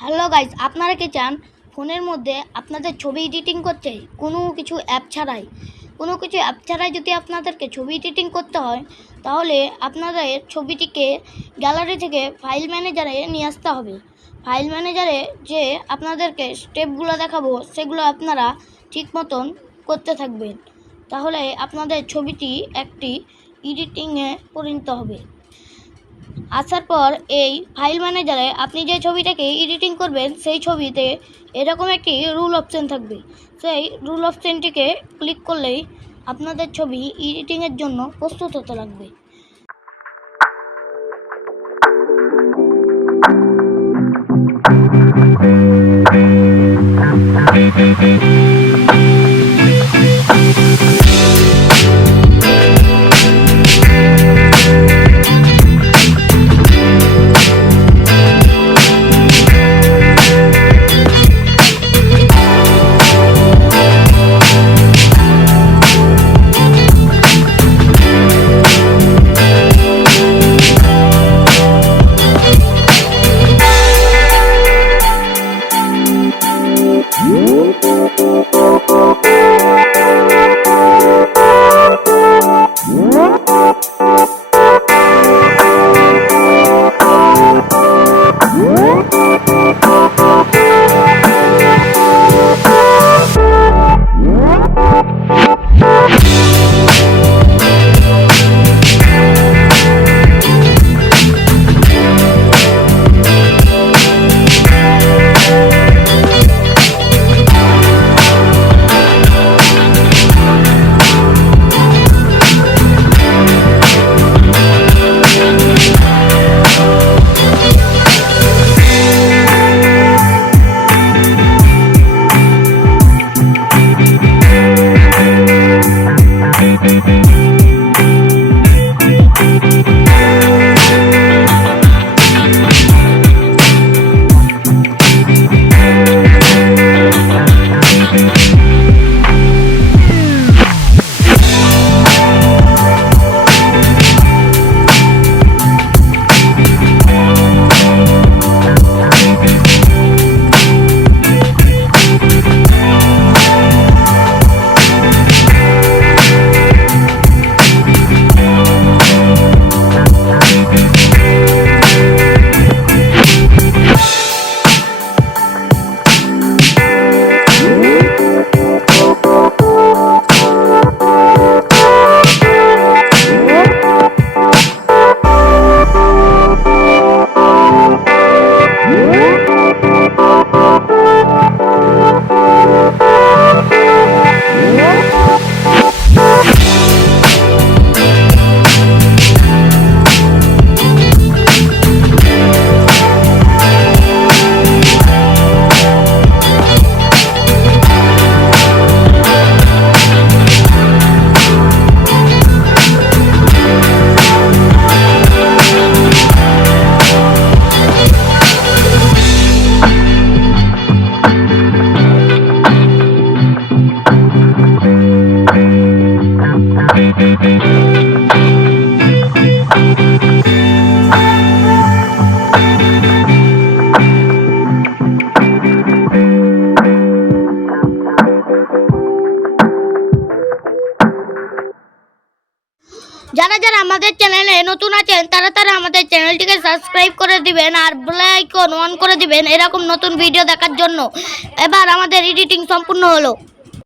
Hello guys, আপনারা কি চান ফোনের মধ্যে আপনাদের ছবি এডিটিং করতে কোনো কিছু অ্যাপ ছাড়াই যদি আপনাদেরকে ছবি এডিটিং করতে হয়, তাহলে আপনাদের ছবিটিকে গ্যালারি থেকে ফাইল ম্যানেজারে নিয়ে আসতে হবে। ফাইল ম্যানেজারে যে আপনাদেরকে স্টেপগুলো দেখাবো সেগুলো আপনারা ঠিক মতন করতে থাকবেন, তাহলে আপনাদের ছবিটি একটি এডিটিংয়ে পরিণত হবে। আসার পর এই ফাইল ম্যানেজারে আপনি যে ছবিটাকে এডিটিং করবেন সেই ছবিতে এরকম একটি রুল অপশন থাকবে। সেই রুল অপশনটিকে ক্লিক করলেই আপনাদের ছবি এডিটিংয়ের জন্য প্রস্তুত হতে লাগবে। যারা যারা আমাদের চ্যানেলে নতুন আছেন তারা আমাদের চ্যানেলটিকে সাবস্ক্রাইব করে দিবেন আর বেল আইকন অন করে দিবেন এরকম নতুন ভিডিও দেখার জন্য। এবার আমাদের এডিটিং সম্পূর্ণ হলো।